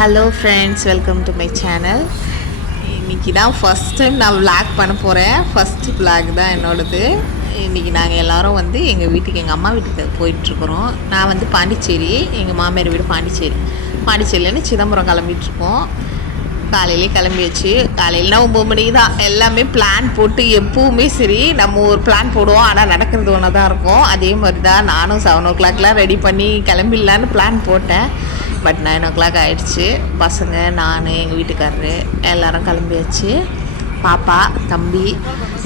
Hello friends, welcome to my channel. இன்றைக்கி தான் first time நான் விளாக் பண்ண போகிறேன். ஃபஸ்ட்டு விளாக் தான் என்னோடது. இன்றைக்கி நாங்கள் எல்லோரும் வந்து எங்கள் வீட்டுக்கு, எங்கள் அம்மா வீட்டுக்கு போயிட்டுருக்குறோம். நான் வந்து பாண்டிச்சேரி, எங்கள் மாமியார் வீடு பாண்டிச்சேரியிலேருந்து சிதம்பரம் கிளம்பிகிட்ருக்கோம். காலையிலே கிளம்பியாச்சு. காலையில்னா 9 மணிக்கு தான். எல்லாமே பிளான் போட்டு, எப்போவுமே சரி நம்ம ஒரு பிளான் போடுவோம், ஆனால் நடக்கிறது ஒன்று தான் இருக்கும். அதே மாதிரி தான் நானும் 7 o'clockலாம் ரெடி பண்ணி கிளம்பிடலான்னு பிளான் போட்டேன். பட் 9 o'clock ஆகிடுச்சு. பசங்க, நான், எங்கள் வீட்டுக்காரரு எல்லோரும் கிளம்பியாச்சு. பாப்பா, தம்பி,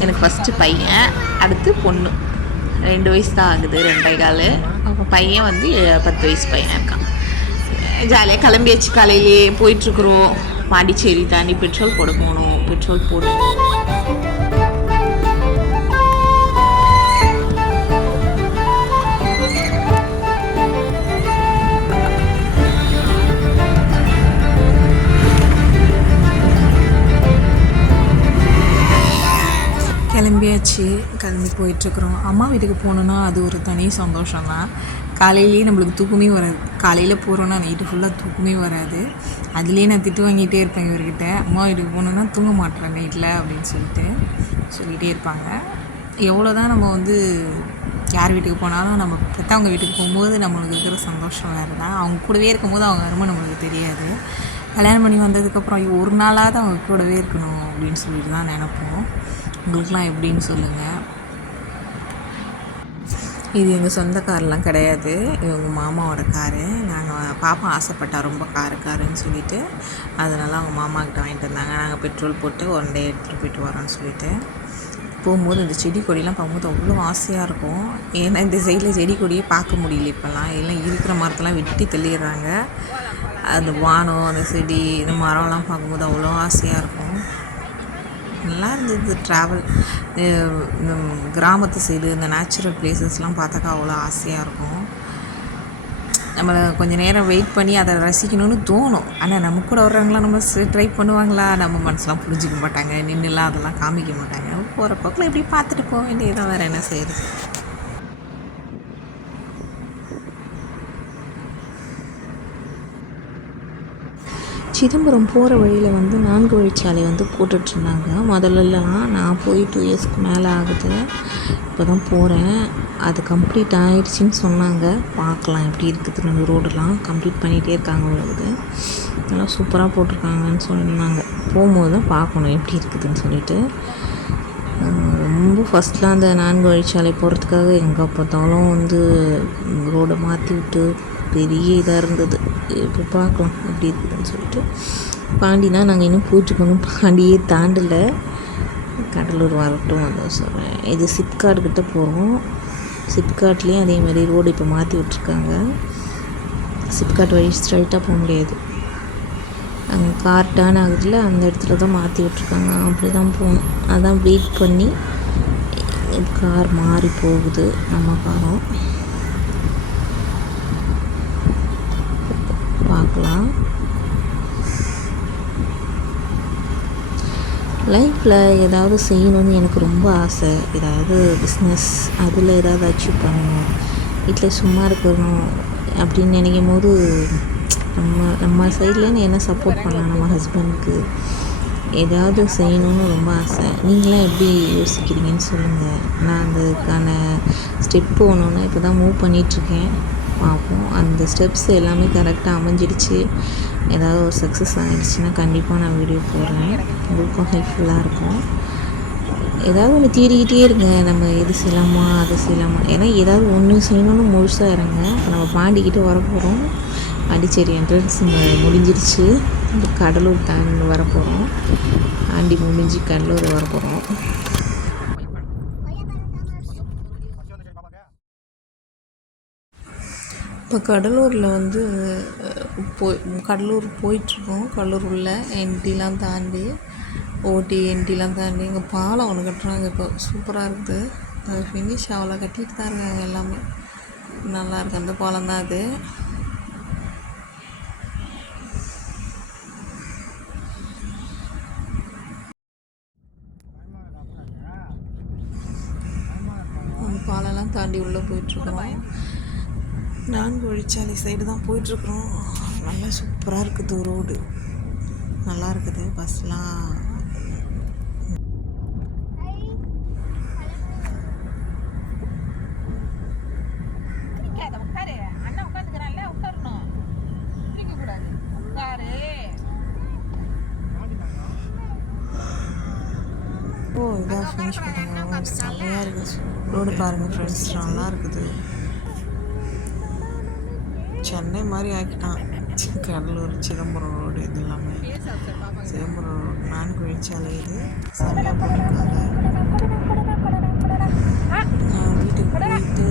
எனக்கு ஃபஸ்ட்டு பையன், அடுத்து பொண்ணு. 2 வயசு தான் ஆகுது, 2.25. அப்போ பையன் வந்து 10 வயசு பையன் இருக்கான். ஜாலியாக கிளம்பியாச்சு. காலையிலே போயிட்டுருக்குறோம். பாண்டிச்சேரி தாண்டி பெட்ரோல் போட போகணும். பெட்ரோல் போட்டு கிளம்பியாச்சு. கிளம்பி போயிட்டுருக்குறோம். அம்மா வீட்டுக்கு போனோன்னா அது ஒரு தனி சந்தோஷம்தான். காலையிலேயே நம்மளுக்கு தூக்கமே வராது. காலையில் போகிறோன்னா நைட்டு ஃபுல்லாக தூக்கமே வராது. அதுலேயே நான் திட்டு வாங்கிட்டே இருப்பேன் இவர்கிட்ட. அம்மா வீட்டுக்கு போனோன்னா தூங்க மாட்டேறேன் நைட்டில் அப்படின்னு சொல்லிகிட்டே இருப்பாங்க. எவ்வளோ தான் நம்ம வந்து யார் வீட்டுக்கு போனாலும் நம்ம பெற்றவங்க வீட்டுக்கு போகும்போது நம்மளுக்கு இருக்கிற சந்தோஷம் வேறு தான். அவங்க கூடவே இருக்கும்போது அவங்க அருமை நம்மளுக்கு தெரியாது. கல்யாணம் பண்ணி வந்ததுக்கப்புறம் ஒரு நாளாவது அவங்க கூடவே இருக்கணும் அப்படின்னு சொல்லிட்டு தான் நினைப்போம். உங்களுக்குலாம் எப்படின்னு சொல்லுங்கள். இது எங்கள் சொந்த கார்லாம் கிடையாது, இவங்க மாமாவோட காரு. நாங்கள் பாப்பா ஆசைப்பட்டா ரொம்ப காருன்னு சொல்லிவிட்டு அதனால் அவங்க மாமாக்கிட்ட வாங்கிட்டு வந்தாங்க. நாங்கள் பெட்ரோல் போட்டு 1 day எடுத்துகிட்டு போயிட்டு வரோன்னு சொல்லிட்டு போகும்போது இந்த செடி கொடியெலாம் பார்க்கும்போது அவ்வளோ ஆசையாக இருக்கும். ஏன்னா இந்த சைடில் செடி கொடியே பார்க்க முடியல இப்போல்லாம். எல்லாம் இருக்கிற மரத்தெல்லாம் வெட்டி தள்ளிடுறாங்க. அந்த வானம், அந்த செடி, இந்த மரம்லாம் பார்க்கும்போது அவ்வளோ ஆசையாக இருக்கும். நல்லா இருந்தது ட்ராவல். இந்த கிராமத்து சைடு, இந்த நேச்சுரல் பிளேசஸ்லாம் பார்த்தாக்கா அவ்வளோ ஆசையாக இருக்கும். நம்மளை கொஞ்சம் நேரம் வெயிட் பண்ணி அதை ரசிக்கணும்னு தோணும். ஆனால் நம்ம கூட வர்றவங்களாம் நம்ம ட்ரை பண்ணுவாங்களா? நம்ம மனசுலாம் புரிஞ்சிக்க மாட்டாங்க. நின்றுலாம் அதெல்லாம் காமிக்க மாட்டாங்க. போகிற பக்கம் இப்படி பார்த்துட்டு போக வேண்டியதான், வேறு என்ன செய்யுது. சிதம்பரம் போகிற வழியில் வந்து 4 வழிச்சாலை வந்து போட்டுட்ருந்தாங்க. முதல்லலாம் நான் போய் 2 yearsக்கு மேலே ஆகுது. இப்போ தான் போகிறேன். அது கம்ப்ளீட் ஆகிடுச்சின்னு சொன்னாங்க. பார்க்கலாம் எப்படி இருக்குதுன்னு. ரோடெலாம் கம்ப்ளீட் பண்ணிகிட்டே இருக்காங்க உள்ளது. நல்லா சூப்பராக போட்டிருக்காங்கன்னு சொன்னாங்க. போகும்போது தான் பார்க்கணும் எப்படி இருக்குதுன்னு சொல்லிட்டு. ரொம்ப ஃபஸ்ட்லாம் அந்த 4 வழிச்சாலை போகிறதுக்காக எங்கே பார்த்தாலும் வந்து ரோடை மாற்றி விட்டு பெரிய இதாக இருந்தது. இப்போ பார்க்கலாம் எப்படி இருக்குதுன்னு சொல்லிட்டு. பாண்டினா நாங்கள் இன்னும் போயிட்டுருக்கோம். பாண்டியே தாண்டலை. கடலூர் வரட்டும் வந்து சொல்கிறேன். இது சிப்கார்ட்கிட்ட போகிறோம். சிப்கார்ட்லேயும் அதே மாதிரி ரோடு இப்போ மாற்றி விட்ருக்காங்க. சிப்கார்ட் வழி ஸ்ட்ரைட்டாக போக முடியாது. அங்கே கார் டர்ன் ஆகுதுல, அந்த இடத்துல தான் மாற்றி விட்ருக்காங்க. அப்படி தான் போகணும். அதான் வெயிட் பண்ணி கார் மாறி போகுது நம்ம காரம். பார்க்கலாம். லைஃப்பில் ஏதாவது செய்யணும்னு எனக்கு ரொம்ப ஆசை. ஏதாவது பிஸ்னஸ், அதில் ஏதாவது அச்சீவ் பண்ணணும். வீட்டில் சும்மா இருக்கணும் அப்படின்னு நினைக்கும் போது நம்ம சைட்லேருந்து என்ன சப்போர்ட் பண்ணலாம், நம்ம ஹஸ்பண்டுக்கு ஏதாவது செய்யணும்னு ரொம்ப ஆசை. நீங்களாம் எப்படி யோசிக்கிறீங்கன்னு சொல்லுங்கள். நான் அதுக்கான ஸ்டெப் போகணுன்னா இப்போ தான் மூவ் பண்ணிகிட்ருக்கேன். பார்ப்போம். அந்த ஸ்டெப்ஸ் எல்லாமே கரெக்டாக அமைஞ்சிடுச்சு. ஏதாவது ஒரு சக்ஸஸ் ஆகிடுச்சின்னா கண்டிப்பாக நான் வீடியோ போடுறேன். உங்களுக்கும் ஹெல்ப்ஃபுல்லாக இருக்கும். ஏதாவது ஒன்று தேடிக்கிட்டே இருங்க. நம்ம எது செய்யலாமா, அது செய்யலாமா. ஏன்னா ஏதாவது ஒன்று செய்யணும்னு முழுசாக இருங்க. இப்போ நம்ம பாண்டிக்கிட்டு வரப்போகிறோம். பாண்டிச்சேரி என்ட்ரன்ஸ் முடிஞ்சிருச்சு. இந்த கடலூர் தாண்டி வரப்போகிறோம். பாண்டி முடிஞ்சு கடலூர் வரப்போகிறோம். இப்போ கடலூரில் வந்து கடலூர் போயிட்டுருக்கோம். கடலூர் உள்ள என்டிலாம் தாண்டி, ஓட்டி என்டிலாம் தாண்டி இங்கே பாலம் ஒன்று கட்டுறாங்க. இப்போ சூப்பராக இருக்குது. அது ஃபினிஷ் அவ்வளோ கட்டிகிட்டு தான் இருக்காங்க. எல்லாமே நல்லாயிருக்கு. அந்த பாலம் தான் அது. பாலெல்லாம் தாண்டி உள்ளே போயிட்டுருக்குறோம். 4 வழிச்சாலை சைடு தான் போயிட்டுருக்குறோம். நல்லா சூப்பராக இருக்குது ரோடு, நல்லா இருக்குது. பஸ்லாம் இதாக ஃபினிஷ் பண்ணுங்க. செம்மையாக இருக்குது ரோடு பாருங்கள் ஃப்ரெண்ட்ஸ், நல்லா இருக்குது. சென்னை மாதிரி ஆக்கிட்டான். கடலூர் சிதம்பரம் ரோடு இது எல்லாமே. சிதம்பரம் ரோடு 4 வழிச்சாலை இது, செம்மையாக போட்டிருக்காங்க. நான் வீட்டுக்கு போயிட்டு